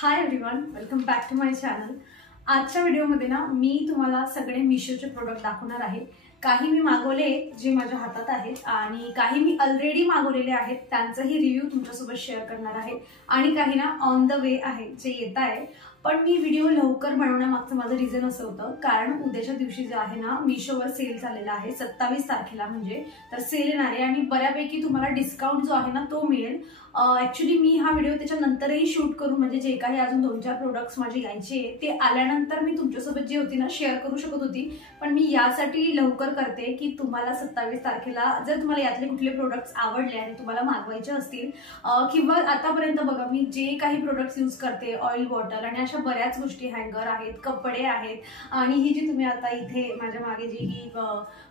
High everyone, welcome back to my channel. आजच्या व्हिडिओमध्ये ना मी तुम्हाला सगळे मिशोचे प्रोडक्ट दाखवणार आहे। काही मी मागवले जे माझ्या हातात आहेत आणि काही मी ऑलरेडी मागवलेले आहेत, त्यांचाही रिव्ह्यू तुमच्यासोबत शेअर करणार आहे आणि काही ना ऑन द वे आहे जे येत आहे। पण मी व्हिडिओ लवकर बनवण्यामागचं माझं रिझन असं होतं, कारण उद्याच्या दिवशी जे आहे ना मिशोवर सेल झालेला आहे 27 तारखेला, म्हणजे तर सेल येणार आहे आणि बऱ्यापैकी तुम्हाला डिस्काउंट जो आहे ना तो मिळेल। ऍक्च्युली मी हा व्हिडिओ त्याच्यानंतरही शूट करू, म्हणजे जे काही अजून 2-4 प्रोडक्ट्स माझे यायचे ते आल्यानंतर मी तुमच्यासोबत जी होती ना शेअर करू शकत होती, पण मी यासाठी लवकर करते की तुम्हाला 27 तारखेला जर तुम्हाला यातले कुठले प्रोडक्ट्स आवडले आणि तुम्हाला मागवायचे असतील किंवा आतापर्यंत बघा मी जे काही प्रोडक्ट्स यूज करते, ऑइल बॉटल आणि अशा बऱ्याच गोष्टी, हँगर आहेत, कपडे आहेत आणि ही जी तुम्ही आता इथे माझ्या मागे जी ही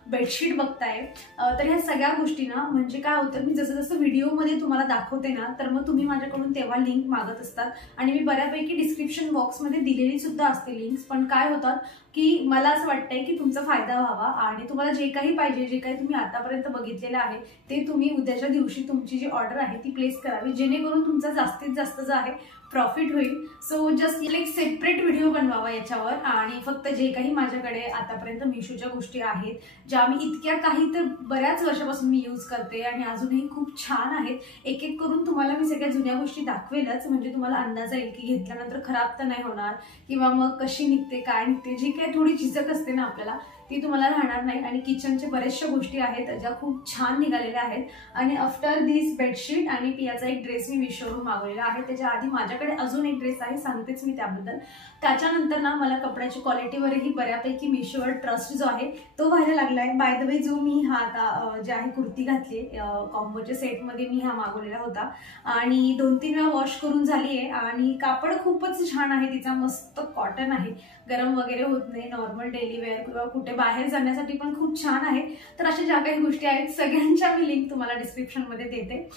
बेडशीट बघताय, तर ह्या सगळ्या गोष्टी ना म्हणजे काय होतं, मी जसं जसं व्हिडिओमध्ये तुम्हाला दाखवते ना तर मग तुम्ही माझ्याकडून तेव्हा लिंक मागत असतात आणि मी बऱ्यापैकी डिस्क्रिप्शन बॉक्समध्ये दिलेली सुद्धा असते लिंक्स। पण काय होतात की मला असं वाटतंय की तुमचा फायदा व्हावा आणि तुम्हाला जे काही पाहिजे, जे काही तुम्ही आतापर्यंत बघितलेलं आहे ते तुम्ही उद्याच्या दिवशी तुमची जी ऑर्डर आहे ती प्लेस करावी, जेणेकरून तुमचा जास्तीत जास्त जो आहे प्रॉफिट होईल। सो जस्ट एक सेपरेट व्हिडिओ बनवावा याच्यावर आणि फक्त जे काही माझ्याकडे आतापर्यंत मिशोच्या गोष्टी आहेत, ज्या मी इतक्या काही तर बऱ्याच वर्षापासून मी यूज करते आणि अजूनही खूप छान आहेत, एक एक करून तुम्हाला मी सगळ्या जुन्या गोष्टी दाखवेलच, म्हणजे तुम्हाला अंदाज येईल की घेतल्यानंतर खराब तर नाही होणार किंवा मग कशी निघते, काय निघते, जी काही थोडी झिजक असते ना आपल्याला ती तुम्हाला राहणार नाही। आणि किचनचे बऱ्याचशा गोष्टी आहेत ज्या खूप छान निघालेल्या आहेत। आणि आफ्टर दिस बेडशीट आणि पियाचा एक ड्रेस मी मिशोवरून मागवलेला आहे, त्याच्या आधी माझ्याकडे अजून एक ड्रेस आहे, सांगतेच मी त्याबद्दल। त्याच्यानंतर ना मला कपड्याची क्वालिटीवरही बऱ्यापैकी मिशोवर ट्रस्ट जो आहे तो व्हायला लागलाय। बाय द वे जो मी हा आता जे आहे कुर्ती घातली कॉम्बोच्या सेटमध्ये मी हा मागवलेला होता आणि 2-3 वेळा वॉश करून झाली आहे आणि कापड खूपच छान आहे तिचा, मस्त कॉटन आहे, गरम वगैरे होत नाही, नॉर्मल डेली वेअर किंवा कुठे बाहेर जाण्यासाठी पण खूप छान आहे। तर अशा ज्या काही गोष्टी आहेत सगळ्यांच्या मी लिंक तुम्हाला डिस्क्रिप्शन मध्ये देते,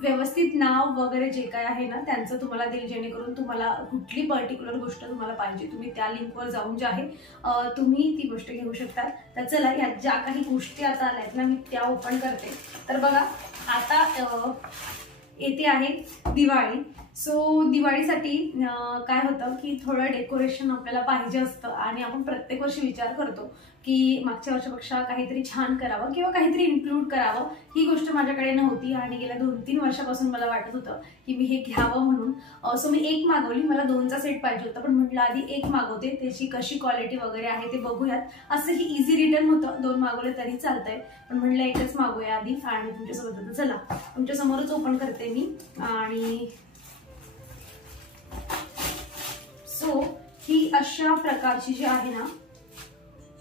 व्यवस्थित नाव वगैरे जे काय आहे ना त्यांचं तुम्हाला देईल, जेणेकरून तुम्हाला कुठली पर्टिक्युलर गोष्ट तुम्हाला पाहिजे तुम्ही त्या लिंकवर जाऊन जे आहे तुम्ही ती गोष्ट घेऊ शकता। तर चला या ज्या काही गोष्टी आता आल्यात ना मी त्या ओपन करते। तर बघा आता येते आहे दिवाळी। सो दिवाळीसाठी काय होतं की थोडं डेकोरेशन आपल्याला पाहिजे असतं आणि आपण प्रत्येक वर्षी विचार करतो की मागच्या वर्षापेक्षा काहीतरी छान करावं किंवा काहीतरी इन्क्लूड करावं। ही गोष्ट माझ्याकडे नव्हती आणि गेल्या 2-3 वर्षापासून मला वाटत होतं की मी हे घ्यावं म्हणून। सो मी एक मागवली, मला 2चा सेट पाहिजे होता, पण म्हटलं आधी एक मागवते, त्याची कशी क्वालिटी वगैरे आहे ते बघूयात। असंही इझी रिटर्न होतं, 2 मागवले तरी चालतंय, पण म्हटलं एकच मागवूया आधी आणि तुमच्यासोबत आता चला तुमच्या समोरच ओपन करते मी। आणि सो ही अशा प्रकारची जी आहे ना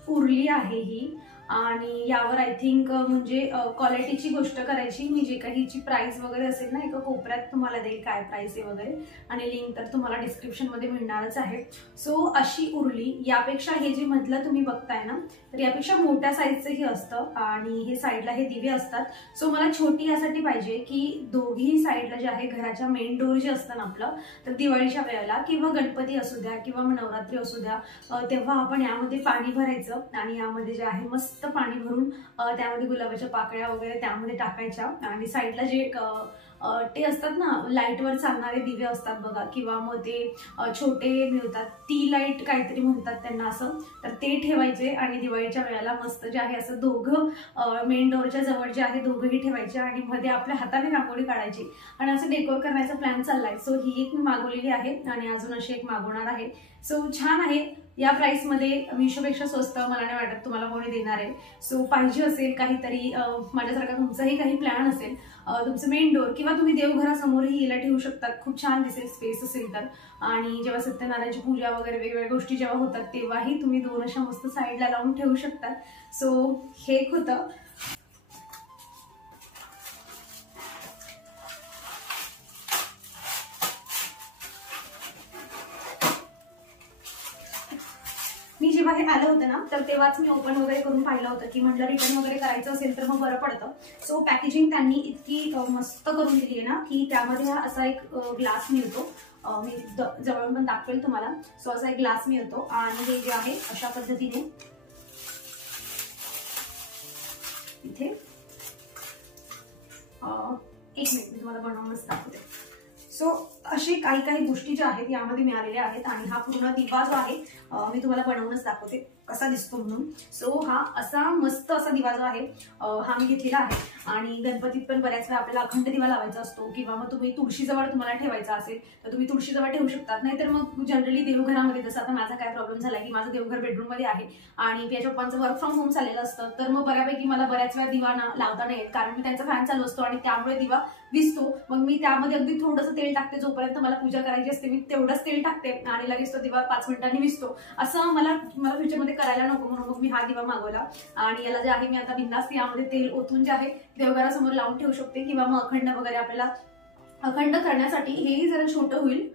उरली आहे ही, आणि यावर आय थिंक म्हणजे क्वालिटीची गोष्ट करायची, मी जे काही हिची प्राइस वगैरे असेल ना एका कोपऱ्यात तुम्हाला देईल काय प्राइस आहे वगैरे, आणि लिंक तर तुम्हाला डिस्क्रिप्शन मध्ये मिळणारच आहे। सो अशी उरली, यापेक्षा हे जे मधलं तुम्ही बघताय ना तर यापेक्षा मोठ्या साईजचंही असतं आणि हे साईडला हे दिवे असतात। सो मला छोटी यासाठी पाहिजे की दोघी साईडला जे आहे घराच्या मेन डोर जे असतं ना आपलं, तर दिवाळीच्या वेळेला किंवा गणपती असू द्या किंवा नवरात्री असू द्या तेव्हा आपण यामध्ये पाणी भरायचं आणि यामध्ये जे आहे मस्त पाणी भरून त्यामध्ये गुलाबाच्या पाकळ्या वगैरे त्यामध्ये टाकायच्या आणि साईडला जे ते असतात ना लाईटवर चालणारे दिवे असतात बघा, किंवा मग ते छोटे मिळतात टी लाईट काहीतरी म्हणतात त्यांना असं, तर ते ठेवायचे आणि दिवाळीच्या वेळेला मस्त जे आहे असं दोघं मेन डोअरच्या जवळ जे आहे दोघंही ठेवायचे आणि मध्ये आपल्या हाताने रांगोळी काढायची आणि असं डेकोर करण्याचा प्लॅन चाललाय। सो ही एक मी मागवलेली आहे आणि अजून अशी एक मागवणार आहे। सो छान आहे, या प्राइस मध्ये मिशोपेक्षा स्वस्त मला नाही वाटत तुम्हाला कोणी देणार आहे। सो पाहिजे असेल काहीतरी माझ्यासारखा तुमचाही काही प्लॅन असेल, तुमचं मेन डोअर किंवा तुम्ही देवघरासमोरही याला ठेवू शकतात, खूप छान दिसेल स्पेस असेल तर। आणि जेव्हा सत्यनारायणची पूजा वगैरे वेगवेगळ्या गोष्टी जेव्हा होतात तेव्हाही तुम्ही 2 अशा मस्त साईडला लावून ठेवू शकतात। सो हे एक होतं। मी जेव्हा हे आलं होतं ना तर तेव्हाच मी ओपन वगैरे करून पाहिलं होतं की म्हटलं रिटर्न वगैरे करायचं असेल तर मग बरं पडतं। सो पॅकेजिंग त्यांनी इतकी मस्त करून दिली आहे ना की त्यामध्ये हा असा एक ग्लास मिळतो, मी जवळून पण दाखवेल तुम्हाला। सो असा एक ग्लास मिळतो आणि हे जे आहे अशा पद्धतीने इथे एक मिनिट मी तुम्हाला बनवूनच दाखवते। सो असे काही काही गोष्टी ज्या आहेत यामध्ये मिळालेल्या आहेत. आणि हा पूर्ण दिवा जो आहे मी तुम्हाला बनवूनच दाखवते कसा दिसतो म्हणून. सो हा असा मस्त असा दिवा जो आहे हा मी घेतलेला आहे. आणि गणपतीत पण बऱ्याच वेळा आपल्याला अखंड दिवा लावायचा असतो, किंवा मग तुम्ही तुळशीजवळ तुम्हाला ठेवायचा असेल तर तुम्ही तुळशीजवळ ठेवू शकतात. नाहीतर मग जनरली देवघरामध्ये, जसं आता माझा काय प्रॉब्लेम झाला की माझं देवघर बेडरूममध्ये आहे आणि त्याच्या पप्पांचं वर्क फ्रॉम होम चाललेलं असतं, तर मग बऱ्यापैकी मला बऱ्याच वेळा दिवा लावता नाही येत, कारण मी त्यांचा फॅन चालू असतो आणि त्यामुळे दिवा विझतो. मग मी त्यामध्ये अगदी थोडंसं तेल टाकते, जोपर्यंत मला पूजा करायची असते मी तेवढंच तेल टाकते आणि लगेच तो दिवा 5 मिनिटांनी विझतो. असं मला फ्युचरमध्ये करायला नको म्हणून मग मी हा दिवा मागवला. आणि याला जे आहे मी आता बिंदास्त यामध्ये तेल ओतून जे आहे देवघरासमोर लावून ठेवू शकते, किंवा मग अखंड वगैरे आपल्याला अखंड करण्यासाठी हेही जरा छोटं होईल.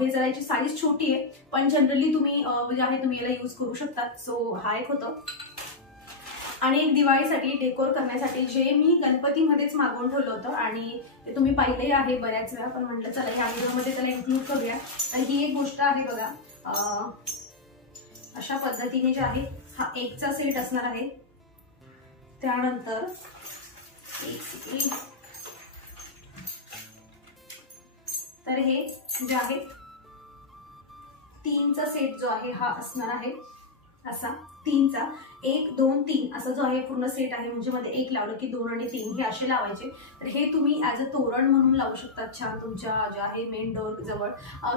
हे जरा याची साईज छोटी आहे, पण जनरली तुम्ही जे आहे तुम्ही याला यूज करू शकतात. सो हा एक होतं. आणि एक दिवाळीसाठी डेकोर करण्यासाठी जे मी गणपतीमध्येच मागवून ठेवलं होतं आणि ते तुम्ही पाहिलेही आहे बऱ्याच वेळा, पण म्हटलं चला ह्या व्हिडिओमध्ये त्याला इन्क्लूड करूया. आणि ही एक गोष्ट आहे बघा, अशा पद्धतीने जे आहे हा एकचा सेट असणार आहे. त्यानंतर तर हे जे आहे 3चा सेट जो आहे हा असणार आहे. असा 3चा 1 2 3 असा जो आहे पूर्ण सेट आहे. म्हणजे मध्ये 1 लावलं की 2 आणि 3 हे असे लावायचे. तर हे तुम्ही ऍज अ तोरण म्हणून लावू शकतात छान तुमच्या जे आहे मेन डोर जवळ,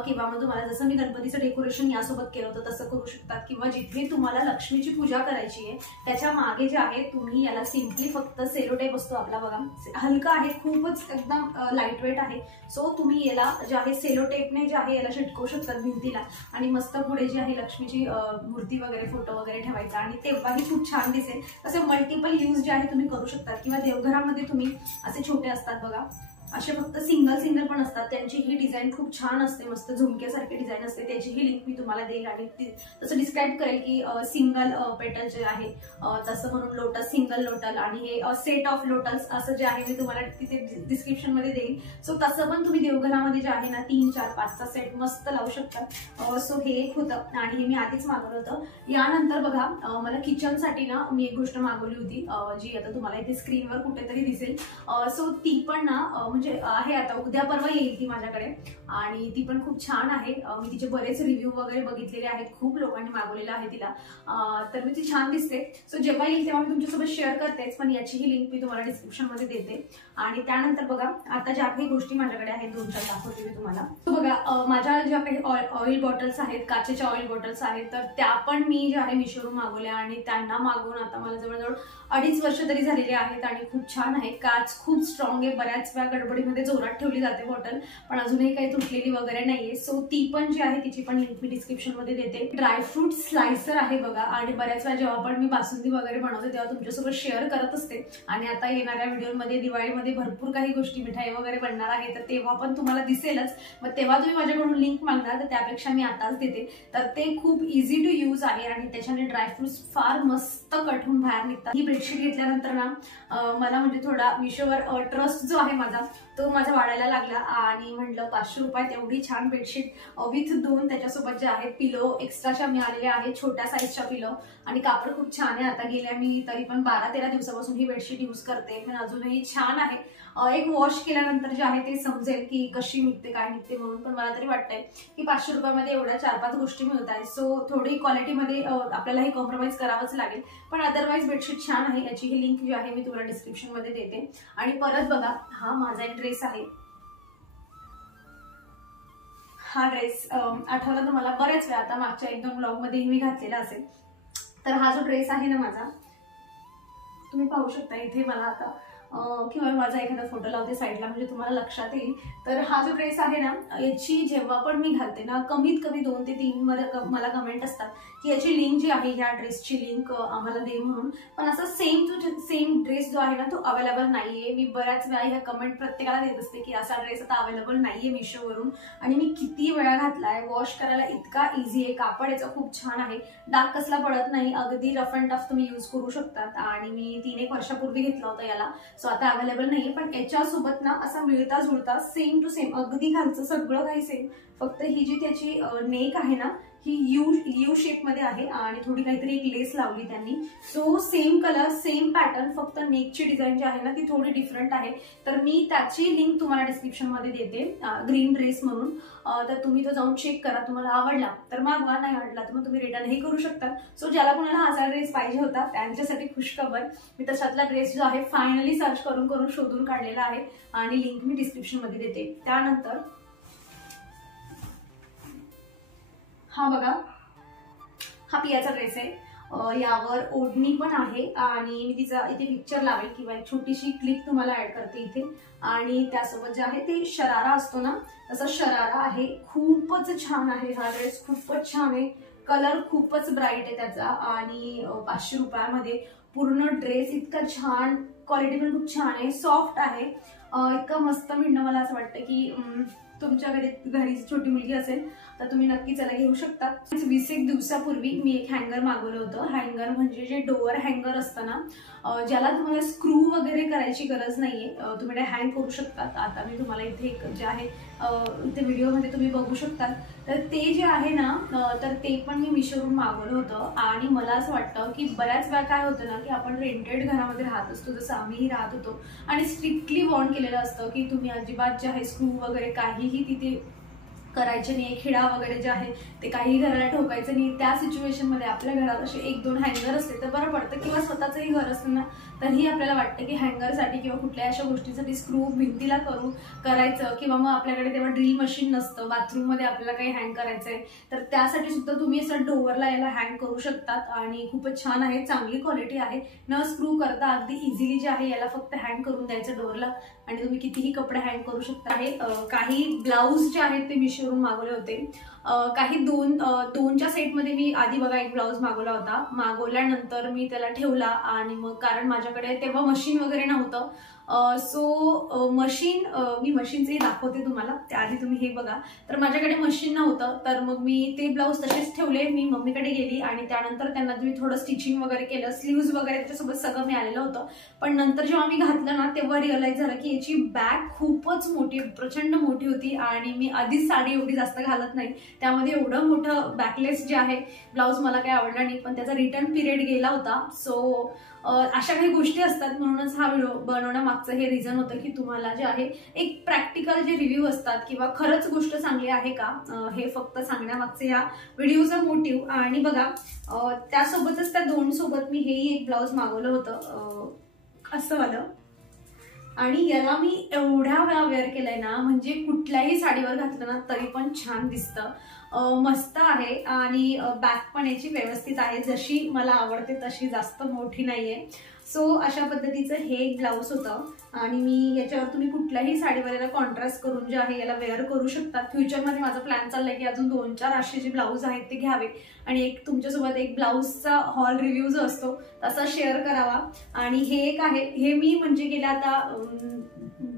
किंवा मग तुम्हाला जसं मी गणपतीचं डेकोरेशन यासोबत केलं होतं तसं करू शकतात. किंवा जिथे तुम्हाला लक्ष्मीची पूजा करायची आहे त्याच्या मागे जे आहे तुम्ही याला सिम्पली फक्त सेलो टेप असतो आपला बघा, हलका आहे, खूपच एकदम लाईट वेट आहे. सो तुम्ही याला जे आहे सेलो टेपने जे आहे याला चिटकवू शकतात भिंतीला आणि मस्त पुढे जी आहे लक्ष्मीची मूर्ती वगैरे फोटो वगैरे ठेवायचा आणि तेव्हाही खूप छान दिसेल. असे मल्टिपल यूज जे आहे तुम्ही करू शकता. किंवा देवघरामध्ये तुम्ही असे छोटे असतात बघा, असे फक्त सिंगल पण असतात, त्यांची ही डिझाईन खूप छान असते, मस्त झुमक्यासारखी डिझाईन असते. त्याची ही लिंक मी तुम्हाला देईल आणि तसं डिस्क्राईब करेल की सिंगल पेटल जे आहे तसं म्हणून लोटस, सिंगल लोटल आणि हे सेट ऑफ लोटस असं जे आहे मी तुम्हाला तिथे डिस्क्रिप्शन मध्ये देईल. सो तसं पण तुम्ही देवघरामध्ये जे आहे ना 3 4 5चा सेट मस्त लावू शकता. सो हे एक होतं आणि हे मी आधीच मागवलं होतं. यानंतर बघा मला किचनसाठी ना मी एक गोष्ट मागवली होती जी आता तुम्हाला इथे स्क्रीनवर कुठेतरी दिसेल. सो ती पण ना म्हणजे आहे आता उद्या परवा येईल ती माझ्याकडे आणि ती पण खूप छान आहे. मी तिचे बरेच रिव्ह्यू वगैरे बघितलेले आहेत, खूप लोकांनी मागवलेलं आहे तिला, तर मी ती छान दिसते. सो जेव्हा येईल तेव्हा मी तुमच्यासोबत शेअर करतेच, पण याची ही लिंक मी तुम्हाला डिस्क्रिप्शन मध्ये देते. आणि त्यानंतर बघा आता ज्या काही गोष्टी माझ्याकडे आहेत 2-4 दाखवते मी तुम्हाला. सो बघा माझ्या ज्या काही ऑइल बॉटल्स आहेत, काचेच्या ऑइल बॉटल्स आहेत, तर त्या पण मी जे आहे मिशोवरून मागवल्या आणि त्यांना मागवून आता मला जवळजवळ 2.5 वर्ष तरी झालेले आहेत आणि खूप छान आहे. काच खूप स्ट्रॉंग आहे, बऱ्याच वेळा गडबडीमध्ये जोरात ठेवली जाते बॉटल, पण अजूनही काही तुटलेली वगैरे नाहीये. सो ती पण जी आहे तिची पण लिंक मी डिस्क्रिप्शन मध्ये देते. ड्रायफ्रूट स्लायसर आहे बघा, आणि बऱ्याच वेळा जेव्हा पण मी बासुंदी वगैरे बनवते तेव्हा तुमच्यासोबत शेअर करत असते. आणि आता येणाऱ्या व्हिडिओमध्ये दिवाळीमध्ये भरपूर काही गोष्टी मिठाई वगैरे बनणार आहे, तर तेव्हा पण तुम्हाला दिसेलच. मग तेव्हा तुम्ही माझ्याकडून लिंक मागणार, तर त्यापेक्षा मी आताच देते. तर ते खूप इझी टू यूज आहे आणि त्याच्याने ड्रायफ्रुट्स फार मस्त कट होऊन बाहेर निघतात. ही बेडशीट घेतल्यानंतर ना मला म्हणजे थोडा मिशोवर ट्रस्ट जो आहे माझा तो माझा वाढायला लागला आणि म्हटलं 500 रुपयात एवढी छान बेडशीट विथ 2 त्याच्यासोबत जे आहेत पिलो एक्स्ट्राच्या मिळालेल्या आहेत, छोट्या साईजच्या पिलो, आणि कापड खूप छान आहे. आता गेल्या मी तरी पण 12-13 दिवसापासून ही बेडशीट यूज करते, पण अजूनही छान आहे. एक वॉश केल्यानंतर जे आहे ते समजेल की कशी निघते काय निघते म्हणून, पण मला तरी वाटतंय की 500 रुपयामध्ये एवढ्या 4-5 गोष्टी मिळत आहेत. सो थोडी क्वालिटीमध्ये आपल्यालाही कॉम्प्रोमाइज करावंच लागेल, पण अदरवाईज बेडशीट छान आहे. याची ही लिंक जी आहे मी तुम्हाला डिस्क्रिप्शन मध्ये देते. आणि परत बघा हा माझा एक ड्रेस आहे. हा ड्रेस आठवला तुम्हाला बऱ्याच वेळा, आता मागच्या 1-2 ब्लॉग मध्ये मी घातलेला असेल. तर हा जो ड्रेस आहे ना माझा, तुम्ही पाहू शकता इथे मला आता किंवा माझा एखादा फोटो लावते साईडला म्हणजे तुम्हाला लक्षात येईल. तर हा जो ड्रेस आहे ना याची जेव्हा पण मी घालते ना कमीत कमी 2 ते 3 मला कमेंट असतात की याची लिंक जी आहे ह्या ड्रेसची लिंक आम्हाला दे म्हणून, पण असं सेम टू सेम ड्रेस जो आहे ना तो अवेलेबल नाहीये. मी बऱ्याच वेळा ह्या कमेंट प्रत्येकाला देत असते की असा ड्रेस आता अवेलेबल नाहीये मिशोवरून, आणि मी किती वेळा घातलाय. वॉश करायला इतका इझी आहे, कापड याचा खूप छान आहे, डाग कसला पडत नाही, अगदी रफ अँड टफ तुम्ही यूज करू शकतात. आणि मी 3-1 वर्षापूर्वी घेतला होता याला, सो आता अवेलेबल नाहीये. पण याच्यासोबत ना असा मिळता जुळता सेम टू सेम अगदी खालचं सगळं काही सेम, फक्त ही जी त्याची नेक आहे ना ही यू शेप मध्ये आहे आणि थोडी काहीतरी एक लेस लावली त्यांनी. So same colour same pattern, फक्त नेकची डिझाईन जी आहे ना ती थोडी डिफरंट आहे. तर मी त्याची लिंक तुम्हाला डिस्क्रिप्शन मध्ये देते, ग्रीन ड्रेस म्हणून. तर तुम्ही तो जाऊन चेक करा, तुम्हाला आवडला तर मागवा, नाही आवडला तर मग तुम्ही रिटर्नही करू शकता. सो ज्याला कोणाला असा ड्रेस पाहिजे होता त्यांच्यासाठी खुशखबर, मी तशातला ड्रेस जो आहे फायनली सर्च करून शोधून काढलेला आहे आणि लिंक मी डिस्क्रिप्शन मध्ये देते. त्यानंतर हा बघा, हा पियाचा ड्रेस आहे. यावर ओढणी पण आहे आणि मी तिचा इथे पिक्चर लावेल किंवा एक छोटीशी क्लिप तुम्हाला ऍड करते इथे. आणि त्यासोबत जे आहे ते शरारा असतो ना, तसा शरारा आहे. खूपच छान आहे हा ड्रेस, खूपच छान आहे. कलर खूपच ब्राईट आहे त्याचा आणि 500 रुपयामध्ये पूर्ण ड्रेस इतका छान, क्वालिटी पण खूप छान आहे, सॉफ्ट आहे. इतकं मस्त मिळणं, मला असं वाटतं की तुमच्या घरी छोटी मुलगी असेल तर तुम्ही नक्की त्याला घेऊ शकता. 20 दिवसापूर्वी मी एक हँगर मागवलं होतं. हँगर म्हणजे जे डोअर हँगर असतं ना, ज्याला तुम्हाला स्क्रू वगैरे करायची गरज नाहीये, तुम्ही ते हँग करू शकतात. आता मी तुम्हाला इथे जे आहे इथे व्हिडिओमध्ये तुम्ही बघू शकतात. तर ते जे आहे ना, तर ते पण मी मिशोवरून मागवलं होतं. आणि मला असं वाटतं की बऱ्याच वेळा काय होतं ना की आपण रेंटेड घरामध्ये राहत असतो, जसं आम्हीही राहत होतो, आणि स्ट्रिक्टली वॉर्न केलेलं असतं की तुम्ही अजिबात जे आहे स्क्रू वगैरे काहीही तिथे करायचे नाही, खिडा वगैरे जे आहे ते काही घराला ठोकायचं नाही. त्या सिच्युएशन मध्ये आपल्या घरात असे 1-2 हँगर असले तर बरं पडतं, किंवा स्वतःचंही घर असतं ना तरीही आपल्याला वाटतं की हँगरसाठी किंवा कुठल्याही अशा गोष्टीसाठी स्क्रू भिंतीला करायचं, किंवा मग आपल्याकडे तेव्हा ड्रिल मशीन नसतं, बाथरूममध्ये आपल्याला काही हँग करायचंय तर त्यासाठी सुद्धा तुम्ही असं डोअरला याला हँग करू शकतात. आणि खूपच छान आहे, चांगली क्वालिटी आहे, न स्क्रू करता अगदी इझिली जे आहे याला फक्त हँग करून द्यायचं डोअरला आणि तुम्ही कितीही कपडे हँग करू शकता. काही ब्लाऊज जे आहेत ते मिशोवरून मागवले होते. काही दोनच्या सेटमध्ये मी आधी बघा एक ब्लाऊज मागवला होता. मागवल्यानंतर मी त्याला ठेवला आणि मग कारण माझ्याकडे तेव्हा मशीन वगैरे नव्हतं, सो मी मशीनचंही दाखवते तुम्हाला, त्याआधी तुम्ही हे बघा. तर माझ्याकडे मशीन नव्हतं, तर मग मी ते ब्लाऊज तसेच ठेवले. मी मम्मीकडे गेली आणि त्यानंतर त्यांना मी थोडं स्टिचिंग वगैरे केलं, स्लीव्ज वगैरे त्याच्यासोबत सगळं मी आलेलं होतं. पण नंतर जेव्हा मी घातलं ना तेव्हा रिअलाइज झालं की याची बॅक खूपच मोठी, प्रचंड मोठी होती आणि मी आधीच साडी एवढी जास्त घालत नाही, त्यामध्ये एवढं मोठं बॅकलेस जे आहे ब्लाऊज मला काही आवडला नाही. पण त्याचा रिटर्न पिरियड गेला होता. सो अशा काही गोष्टी असतात, म्हणूनच हा व्हिडिओ बनवण्यामागचं हे रिझन होतं की तुम्हाला जे आहे एक प्रॅक्टिकल जे रिव्ह्यू असतात किंवा खरंच गोष्ट चांगली आहे का हे फक्त सांगण्यामागचं या व्हिडिओचा मोटिव्ह. आणि बघा, त्यासोबतच त्या 2 सोबत मी हेही एक ब्लाऊज मागवलं होतं असं वालं, आणि याला मी एवढ्या वेळा वेअर केलंय ना, म्हणजे कुठल्याही साडीवर घातलं ना तरी पण छान दिसतं, मस्त आहे. आणि बॅक पण याची व्यवस्थित आहे, जशी मला आवडते तशी, जास्त मोठी नाहीये. सो अशा पद्धतीचं हे एक ब्लाऊज होतं आणि मी याच्यावर तुम्ही कुठल्याही साडीवर याला कॉन्ट्रास्ट करून जे आहे याला वेअर करू शकतात. फ्युचरमध्ये माझा प्लॅन चाललाय की अजून 2-4 असे जे ब्लाऊज आहेत ते घ्यावे आणि एक तुमच्यासोबत एक ब्लाऊजचा हॉल रिव्ह्यू जो असतो तसा शेअर करावा. आणि हे एक आहे, हे मी म्हणजे गेल्या आता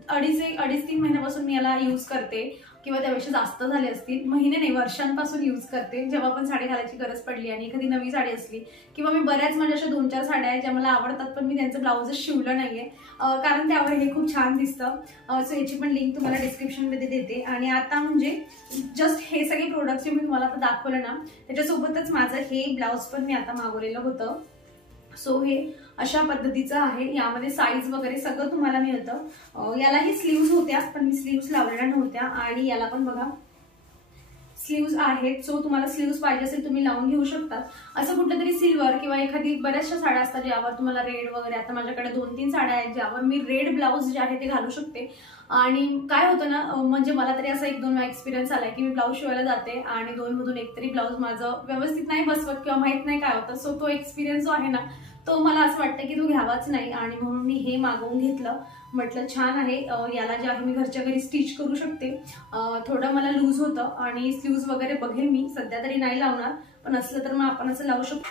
2.5-3 महिन्यापासून मी याला यूज करते, किंवा त्यापेक्षा जास्त झाले असतील, महिने नाही वर्षांपासून यूज करते. जेव्हा पण साडी घालायची गरज पडली आणि एखादी नवी साडी असली, किंवा मी बऱ्याच माझ्या अशा 2-4 साड्या आहेत ज्या मला आवडतात पण मी त्यांचं ब्लाऊजच शिवलं नाहीये, कारण त्यावर हे खूप छान दिसतं. सो याची पण लिंक तुम्हाला डिस्क्रिप्शन मध्ये देते. आणि आता म्हणजे जस्ट हे सगळे प्रोडक्ट्स जे मी तुम्हाला आता दाखवलं ना त्याच्यासोबतच माझं हे ब्लाऊज पण मी आता मागवलेलं होतं. सो हे अशा पद्धतीचं आहे, यामध्ये साईज वगैरे सगळं तुम्हाला मिळतं. यालाही स्लीव्ज होत्या पण मी स्लीव्ज लावलेल्या नव्हत्या. आणि याला पण बघा स्लीव्ज आहेत, सो तुम्हाला स्लीव्ज पाहिजे असेल तुम्ही लावून घेऊ शकतात. असं कुठलं तरी सिल्वर किंवा एखादी बऱ्याचशा साड्या असतात ज्यावर तुम्हाला रेड वगैरे, आता माझ्याकडे 2-3 साड्या आहेत ज्यावर मी रेड ब्लाऊज जे आहे ते घालू शकते. आणि काय होतं ना, म्हणजे मला तरी असा 1-2 वेळा एक्सपिरियन्स आलाय की मी ब्लाऊज शिवायला जाते आणि 2 मधून एक तरी ब्लाऊज माझं व्यवस्थित नाही बसवत किंवा माहित नाही काय होतं. सो तो एक्सपिरियन्स जो आहे ना तो मला असं वाटतं की तो घ्यावाच नाही, आणि म्हणून मी हे मागवून घेतलं. म्हटलं छान आहे, याला जे आहे मी घरच्या घरी स्टिच करू शकते. थोडं मला लूज होतं आणि स्लीव्ज वगैरे बघेल मी, सध्या तरी नाही लावणार, पण असलं तर मग आपण असं लावू शकतो.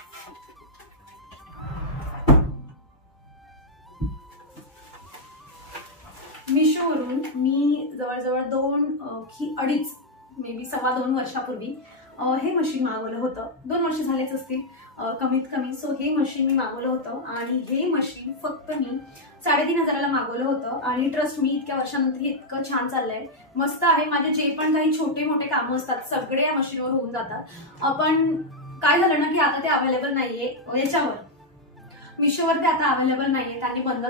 मिशोवरून मी जवळजवळ 2 की 2.5 मे बी 2.25 वर्षापूर्वी हे मशीन मागवलं होतं, 2 वर्ष झालेच असतील कमीत कमी. सो हे मशीन मी मागवलं होतं आणि हे मशीन फक्त मी 3,500ला मागवलं होतं आणि ट्रस्ट मी इतक्या वर्षानंतर हे इतकं छान चाललंय, मस्त आहे. माझे जे पण काही छोटे मोठे कामं असतात सगळे या मशीनवर होऊन जातात. पण काय झालं ना की आता ते अवेलेबल नाहीये याच्यावर, मिशोवर ते आता अवेलेबल नाहीये, त्यांनी बंद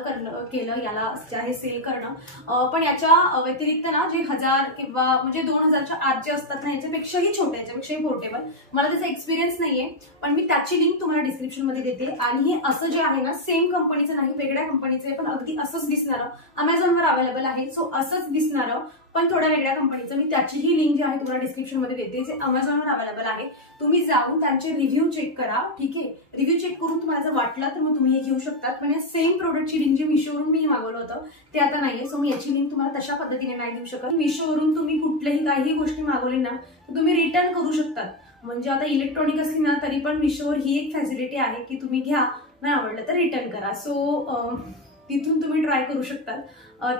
केलं याला जे आहे सेल करणं. पण याच्या व्यतिरिक्त ना जे 1000 किंवा म्हणजे 2000च्या आत जे असतात ना याच्यापेक्षाही छोटे, याच्यापेक्षाही पोर्टेबल, मला त्याचा एक्सपिरियन्स नाहीये, पण मी त्याची लिंक तुम्हाला डिस्क्रिप्शन मध्ये देते. आणि हे असं जे आहे ना सेम कंपनीचं नाही, वेगळ्या कंपनीचं आहे, पण अगदी असंच दिसणारं, अमेझॉनवर अवेलेबल आहे. सो असंच दिसणारं पण थोड्या वेगळ्या कंपनीचं, मी त्याचीही लिंक जी आहे तुम्हाला डिस्क्रिप्शन मध्ये देते, जे अमेझॉनवर अवेलेबल आहे. तुम्ही जाऊन त्यांचे रिव्ह्यू चेक करा, ठीक आहे. रिव्ह्यू चेक करून तुम्हाला जर वाटलं तर मग तुम्ही हे घेऊ शकतात. पण या सेम प्रोडक्टची लिंक जी मिशोवरून मी मागवलं होतं ते आता नाहीये. सो मी याची लिंक तुम्हाला तशा पद्धतीने नाही देऊ शकत. मिशोवरून तुम्ही कुठल्याही काही गोष्टी मागवली ना तर तुम्ही रिटर्न करू शकतात. म्हणजे आता इलेक्ट्रॉनिक असली ना तरी पण मिशोवर ही एक फॅसिलिटी आहे की तुम्ही घ्या, नाही आवडलं तर रिटर्न करा. सो तिथून तुम्ही ट्राय करू शकतात.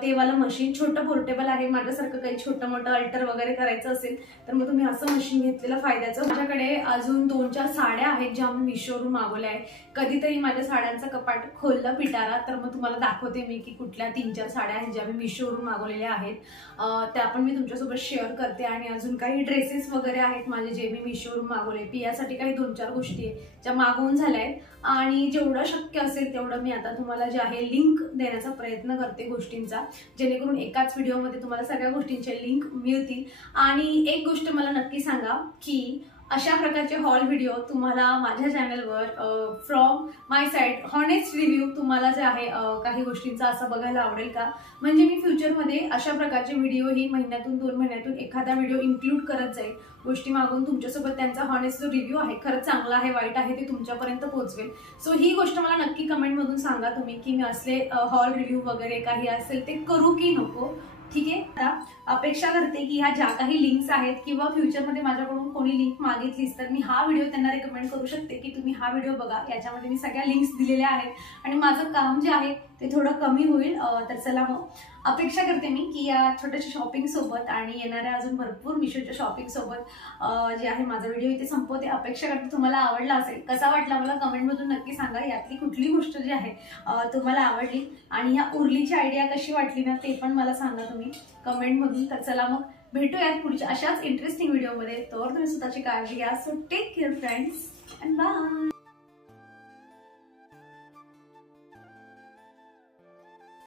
ते वाला मशीन छोटं पोर्टेबल आहे. माझ्यासारखं काही छोटं मोठं अल्टर वगैरे करायचं असेल तर मग तुम्ही असं मशीन घेतलेलं फायद्याचं. माझ्याकडे अजून 2-4 साड्या आहेत ज्या मी मिशोवरून मागवल्या आहेत. कधीतरी माझ्या साड्यांचं कपाट खोललं पिटारा तर मग तुम्हाला दाखवते मी की कुठल्या 3-4 साड्या आहेत ज्या मी मिशोवरून मागवलेल्या आहेत, त्या पण मी तुमच्यासोबत शेअर करते. आणि अजून काही ड्रेसेस वगैरे आहेत माझे जे मी मिशोवरून मागवले. पियासाठी काही 2-4 गोष्टी आहेत ज्या मागवून झाल्या आहेत आणि जेवढं शक्य असेल तेवढं मी आता तुम्हाला जे आहे लिंक देण्याचा प्रयत्न करते गोष्टींचा, जेणेकरून एकाच व्हिडिओमध्ये तुम्हाला सगळ्या गोष्टींचे लिंक मिळतील. आणि एक गोष्ट मला नक्की सांगा की अशा प्रकारचे हॉल व्हिडिओ तुम्हाला माझ्या चॅनलवर from my side honest review तुम्हाला जे आहे काही गोष्टींचा असं बघायला आवडेल का? म्हणजे मी फ्युचरमध्ये अशा प्रकारचे व्हिडिओ ही महिन्यातून 2 महिन्यातून एखादा व्हिडिओ इन्क्लूड करत जाईल. गोष्टी मागून तुमच्यासोबत त्यांचा हॉनेस्ट जो रिव्ह्यू आहे, खरंच चांगला आहे वाईट आहे, ते तुमच्यापर्यंत पोहोचवेल. सो ही गोष्ट मला नक्की कमेंटमधून सांगा तुम्ही की मी असले हॉल रिव्ह्यू वगैरे काही असेल ते करू की नको, ठीक आहे. आता अपेक्षा करते की ह्या ज्या काही लिंक्स आहेत किंवा फ्युचरमध्ये माझ्याकडून कोणी लिंक मागितलीस तर मी हा व्हिडिओ त्यांना रेकमेंड करू शकते की तुम्ही हा व्हिडिओ बघा, याच्यामध्ये मी सगळ्या लिंक्स दिलेल्या आहेत आणि माझं काम जे आहे ते थोडं कमी होईल. तर चला मग अपेक्षा करते मी की या छोट्याशा शॉपिंग सोबत आणि येणाऱ्या अजून भरपूर मिशोच्या शॉपिंग सोबत जे आहे माझा व्हिडिओ इथे संपवते. अपेक्षा करते तुम्हाला आवडला असेल. कसा वाटला मला कमेंटमधून नक्की सांगा. यातली कुठली गोष्ट जी आहे तुम्हाला आवडली आणि ह्या उरलीची आयडिया कशी वाटली ना ते पण मला सांगा तुम्ही कमेंटमधून. तर चला मग भेटूयात पुढच्या अशाच इंटरेस्टिंग व्हिडिओमध्ये. तर तुम्ही स्वतःची काळजी घ्या. So take care friends and bye.